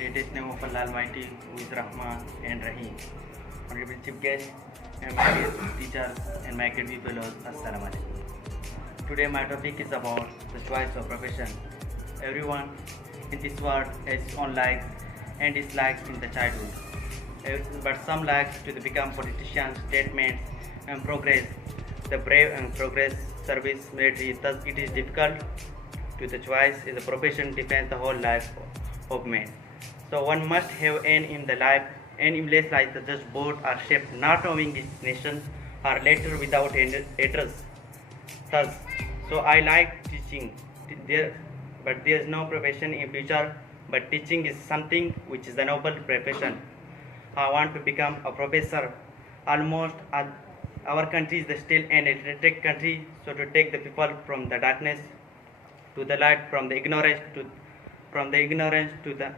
greatest name of Allah Almighty, who is Rahman and Rahim. Honorable Chief Guest and my dear teachers and my great fellows, Assalamu alaikum. Today my topic is about the choice of profession. Everyone in this world has its own likes and dislikes in the childhood. But some likes to become politicians, statements and progress. The brave and progress service military. Thus it is difficult to the choice is a profession depends the whole life of man. So one must have aim in the life and in less like the just board are shaped not knowing its nation or later without address. Thus, so I like teaching. But there is no profession in future. But teaching is something which is a noble profession. I want to become a professor. Almost our country is still an illiterate country. So to take the people from the darkness to the light, from the ignorance to the